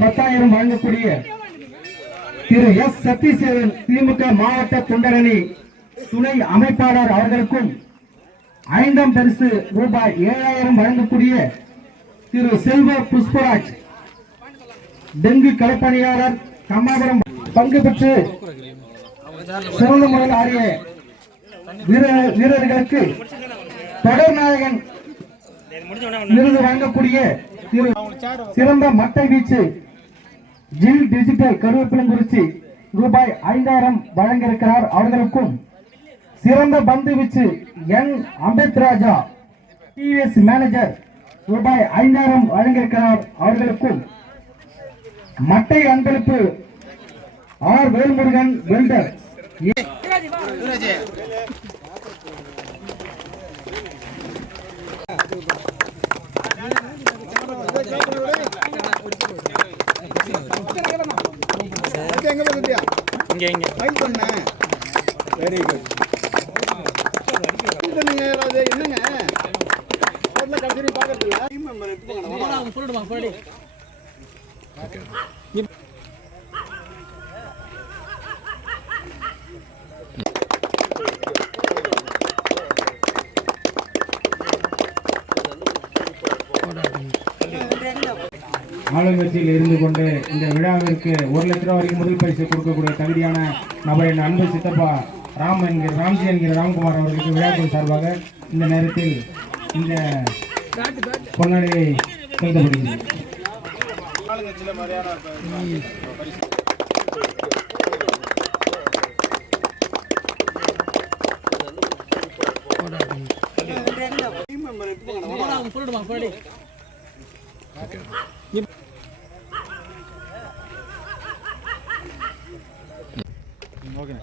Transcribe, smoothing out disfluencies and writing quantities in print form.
10,000 வழங்கக்கூடிய திரு எஸ் சத்தீஸ்வரன் திமுக மாவட்ட தொண்டரணி துணை அமைப்பாளர் அவர்களுக்கும் 5ஆம் பரிசு ரூபாய் 7,000 வழங்கக்கூடிய திரு செல்வ புஷ்பராஜ் டெங்கு களப்பணியாளர் கம்மாபுரம் பங்கு பெற்று சிறந்த முறையில் ஆடிய வீரர்களுக்கு தொடர்நாயகன் விருது வழங்கக்கூடிய சிறந்த மட்டை வீச்சு ஜில் டிஜிட்டல் கருவேப்பிலங்குறிச்சி ரூபாய் 5,000 வழங்க இருக்கிறார். அவர்களுக்கும் சிறந்த பந்து வீச்சு என் அம்பேத்ராஜா டிவிஎஸ் மேனேஜர் ரூபாய் 5,000 வழங்க இருக்கிறார். அவர்களுக்கும் மட்டை அன்பளிப்பு R Velmurugan welder very good. என்னங்க கடைசி பாக்கிறதுல ஆளுங்கட்சியில் இருந்து கொண்டு இந்த விழாவிற்கு 1 லட்சம் ரூபாய் வரைக்கும் முதல் பரிசு கொடுக்கக்கூடிய தகுதியான நபரின் அன்பு சித்தப்பா ராம்ஜி என்கிற ராம்குமார் அவர்களுக்கு விழாக்குழு சார்பாக இந்த நேரத்தில் இந்த பொன்னாடியை செலுத்தப்படுகிறது. ஓகே.